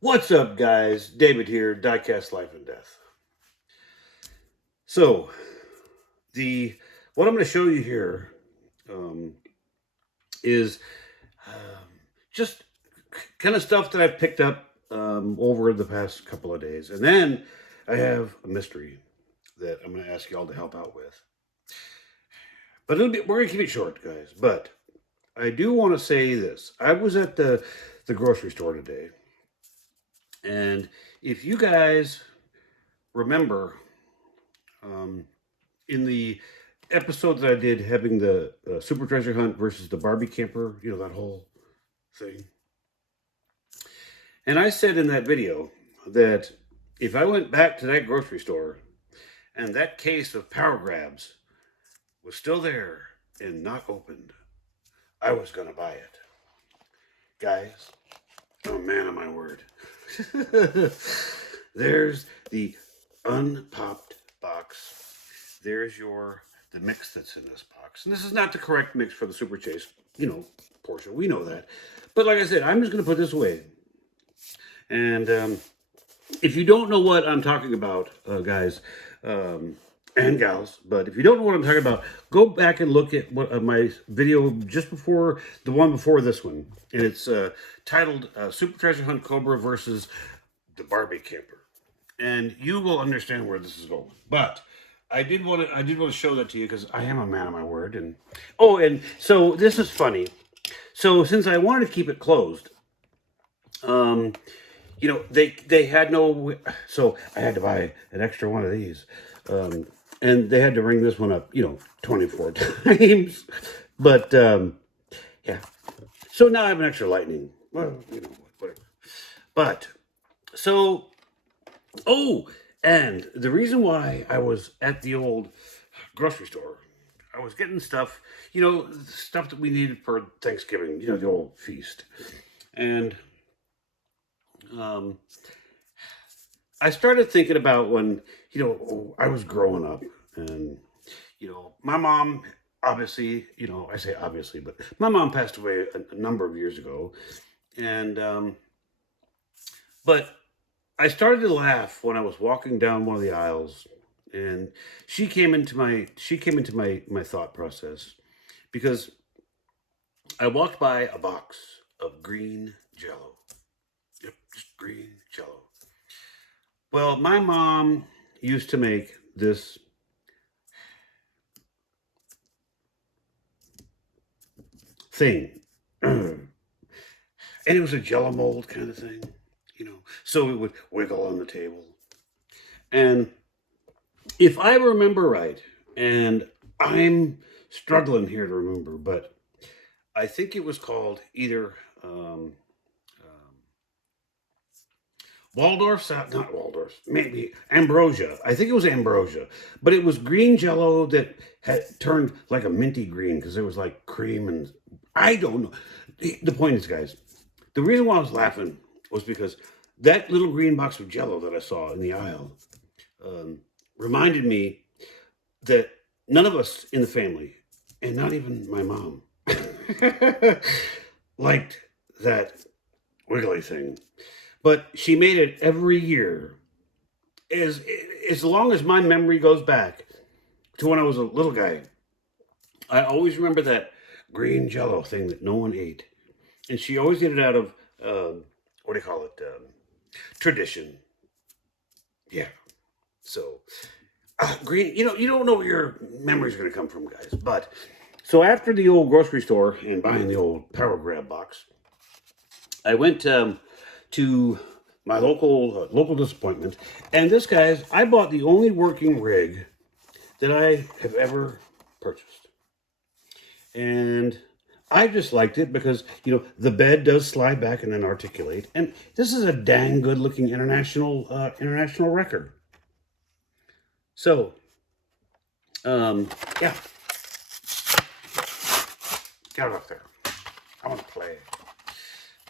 What's up, guys? David here, Diecast Life and Death. So, what I'm going to show you here um, is just kind of stuff that I've picked up over the past couple of days, and then I have a mystery that I'm going to ask y'all to help out with. But we're going to keep it short, guys. But I do want to say this: I was at the grocery store today, and if you guys remember, in the episode that I did having the super treasure hunt versus the Barbie camper, that whole thing. And I said in that video that if I went back to that grocery store and that case of Power Grabs was still there and not opened, I was going to buy it. Guys, oh man of my word. There's the unpopped box. There's the mix that's in this box. And this is not the correct mix for the Super Chase, portion. We know that. But like I said, I'm just going to put this away. And if you don't know what I'm talking about, guys and gals, but if you don't know what I'm talking about, go back and look at my video just before the one before this one. And it's titled Super Treasure Hunt Cobra versus the Barbie camper. And you will understand where this is going. But I did want to show that to you because I am a man of my word. And so this is funny. So since I wanted to keep it closed, they had no, so I had to buy an extra one of these, and they had to ring this one up, 24 times. But yeah, so now I have an extra lightning. Well, whatever. But so. Oh, and the reason why I was at the old grocery store, I was getting stuff, stuff that we needed for Thanksgiving, the old feast. And I started thinking about when, I was growing up and, my mom, obviously, I say obviously, but my mom passed away a number of years ago. And, but I started to laugh when I was walking down one of the aisles, and she came into my thought process because I walked by a box of green Jell-O. Yep, just green Jell-O. Well, my mom used to make this thing, and it was a Jell-O mold kind of thing, so it would wiggle on the table. And if I remember right, and I'm struggling here to remember, but I think it was called either Waldorf's, not Waldorf's, maybe Ambrosia. I think it was Ambrosia, but it was green Jell-O that had turned like a minty green because there was like cream and I don't know. The point is, guys, the reason why I was laughing was because that little green box of Jell-O that I saw in the aisle reminded me that none of us in the family, and not even my mom, liked that wiggly thing. But she made it every year, as long as my memory goes back to when I was a little guy. I always remember that green Jell-O thing that no one ate, and she always did it out of what do you call it? Tradition. Yeah. So green. You don't know where your memory's going to come from, guys. But so after the old grocery store and buying the old Power Grab box, I went to my local disappointment, and this, guys, I bought the only working rig that I have ever purchased, and I just liked it because the bed does slide back and then articulate, and this is a dang good looking international record. So, yeah, got it up there. I want to play.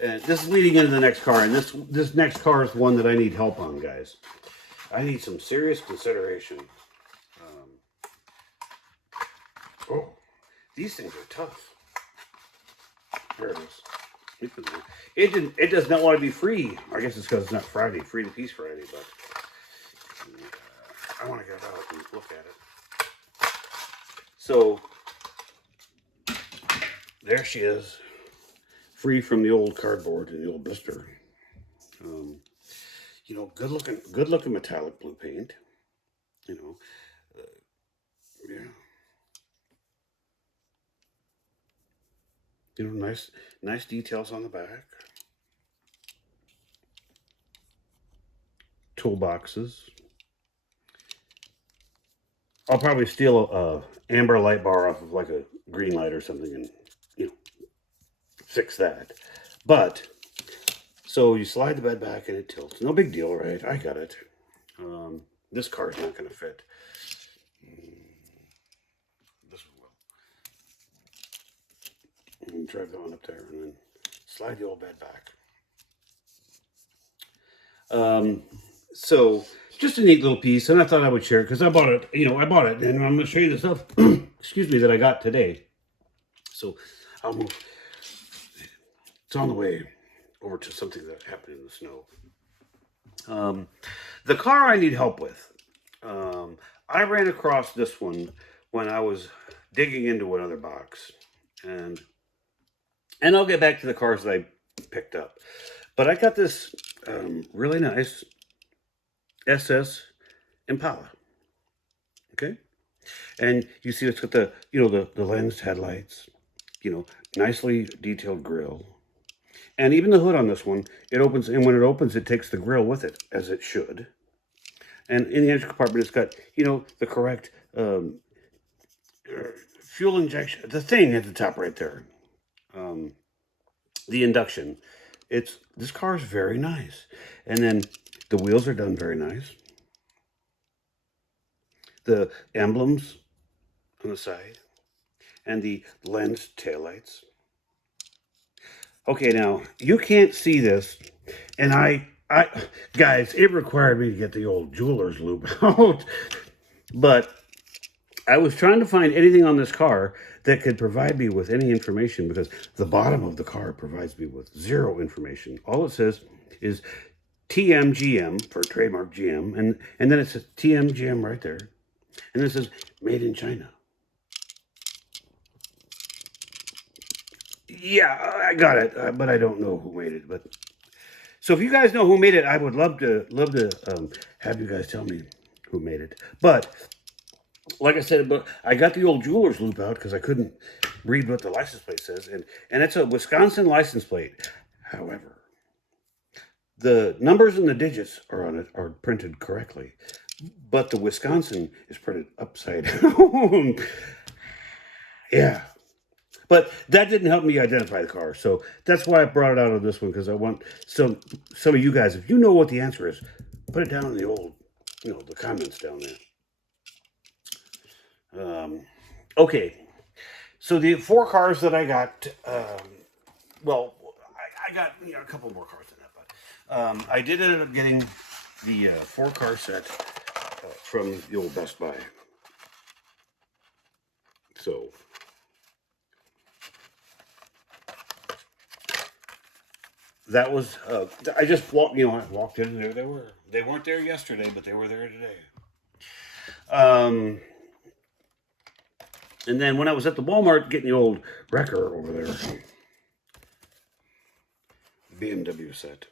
And this is leading into the next car, and this next car is one that I need help on, guys. I need some serious consideration. Oh, these things are tough. There it is. It does not want to be free. I guess it's because it's not Friday, free to peace Friday, but I want to get out and look at it. So there she is, free from the old cardboard and the old blister. You know, good looking metallic blue paint. You know, yeah. You know, nice details on the back. Toolboxes. I'll probably steal a amber light bar off of like a green light or something and, you know, fix that. But, so you slide the bed back and it tilts. No big deal, right? I got it. This car's not going to fit. This one will. And drive that one up there and then slide the old bed back. So just a neat little piece, and I thought I would share it because I bought it. You know, I bought it, and I'm going to show you the stuff. Excuse me, that I got today. So I'll move. It's on the way over to something that happened in the snow. The car I need help with. I ran across this one when I was digging into another box, and I'll get back to the cars that I picked up. But I got this really nice SS Impala. Okay, and you see it's got the, you know, the lensed headlights, you know, nicely detailed grille, and even the hood on this one, it opens, and when it opens, it takes the grille with it, as it should. And in the engine compartment, it's got, you know, the correct fuel injection, the thing at the top right there, the induction. This car is very nice, and then the wheels are done very nice. The emblems on the side, and the lensed taillights. Okay, now you can't see this, and I guys, it required me to get the old jeweler's loupe out, but I was trying to find anything on this car that could provide me with any information, because the bottom of the car provides me with zero information. All it says is TMGM for trademark GM, and then it says TMGM right there, and then it says made in China. Yeah, I got it, but I don't know who made it. But so if you guys know who made it, I would love to have you guys tell me who made it. But like I said, but I got the old jeweler's loupe out because I couldn't read what the license plate says, and it's a Wisconsin license plate. However, the numbers and the digits are printed correctly, but the Wisconsin is printed upside down. Yeah. But that didn't help me identify the car, so that's why I brought it out of this one, because I want some of you guys, if you know what the answer is, put it down in the old, you know, the comments down there. Okay, so the 4 cars that I got, well, I got, you know, a couple more cars than that, but I did end up getting the 4-car set from the old Best Buy. So that was, I just walked, you know, I walked in, there they were. They weren't there yesterday, but they were there today. And then when I was at the Walmart getting the old wrecker over there, BMW set,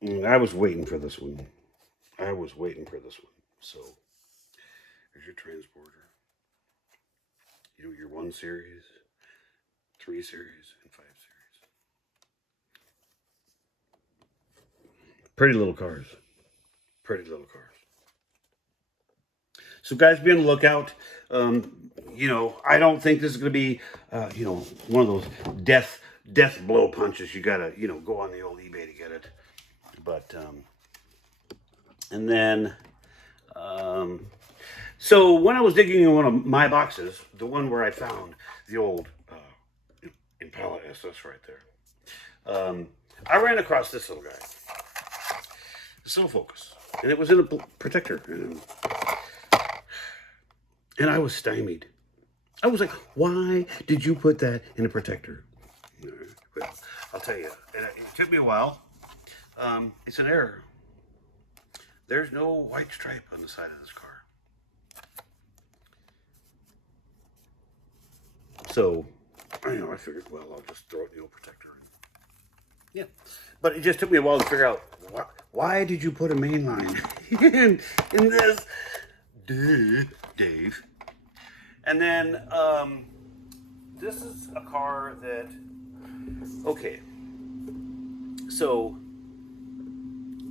and I was waiting for this one. So here's your transporter. You know, your 1 series, 3 series, and 5 series. Pretty little cars. So guys, be on the lookout. You know, I don't think this is going to be, you know, one of those death blow punches. You got to, you know, go on the old eBay to get it. But, and then, so when I was digging in one of my boxes, the one where I found the old Impala SS right there, I ran across this little guy. This little Focus. And it was in a protector. And I was stymied. I was like, why did you put that in a protector? All right. Well, I'll tell you, it took me a while. It's an error. There's no white stripe on the side of this car. So, I figured, well, I'll just throw the old protector in. Yeah. But it just took me a while to figure out, why did you put a main line in this? Duh, Dave. And then, this is a car that, okay. So,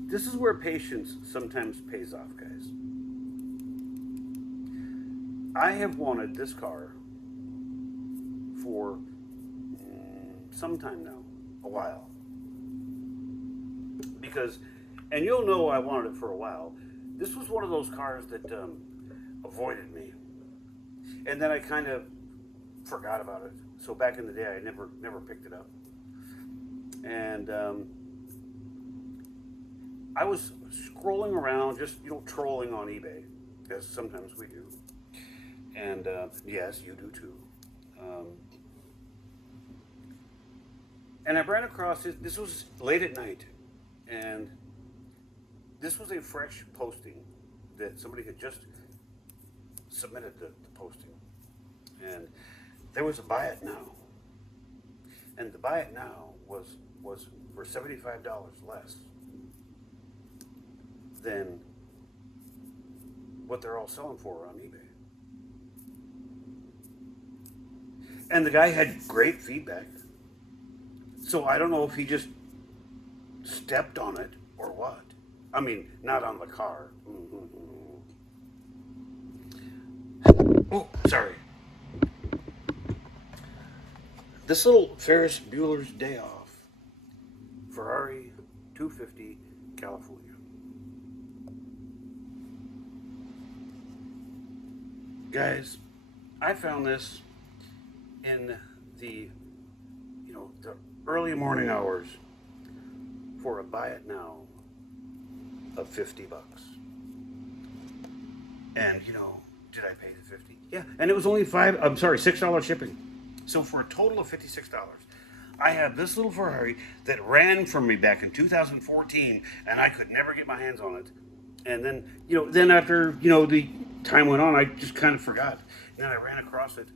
this is where patience sometimes pays off, guys. I have wanted this car for some time now, a while. Because, and you'll know I wanted it for a while, this was one of those cars that avoided me. And then I kind of forgot about it. So back in the day, I never picked it up. And I was scrolling around, just, trolling on eBay, as sometimes we do. And yes, you do too. And I ran across it. This was late at night. And this was a fresh posting that somebody had just submitted the posting. And there was a buy it now. And the buy it now was for $75 less than what they're all selling for on eBay. And the guy had great feedback. So I don't know if he just stepped on it or what. I mean, not on the car. Oh, sorry. This little Ferris Bueller's Day Off. Ferrari 250, California. Guys, I found this in the early morning hours for a buy it now of $50. And did I pay the 50? Yeah, and it was only $6 shipping. So for a total of $56, I have this little Ferrari that ran from me back in 2014, and I could never get my hands on it. And then, then after, the time went on, I just kind of forgot. And then I ran across it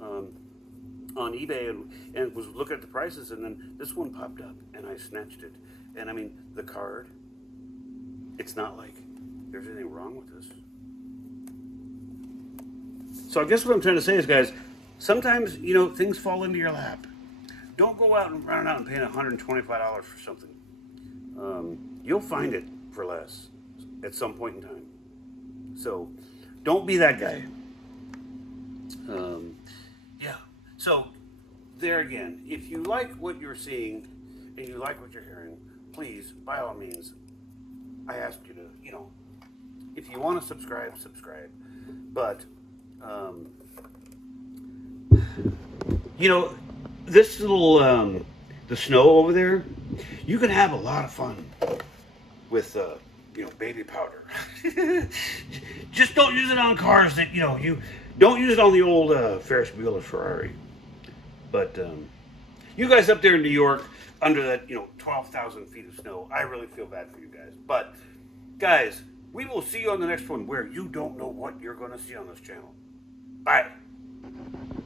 on eBay and was looking at the prices, and then this one popped up, and I snatched it. And I mean, the card, it's not like there's anything wrong with this. So I guess what I'm trying to say is, guys, sometimes, things fall into your lap. Don't go out and run out and pay $125 for something. You'll find it for less at some point in time. So don't be that guy. Yeah. So there again, if you like what you're seeing and you like what you're hearing, please, by all means, I ask you to, if you want to subscribe. But, this little, the snow over there, you can have a lot of fun with, baby powder. Just don't use it on cars that, you don't use it on the old Ferris Bueller Ferrari. But you guys up there in New York, under that, 12,000 feet of snow, I really feel bad for you guys. But, guys, we will see you on the next one where you don't know what you're going to see on this channel. Bye.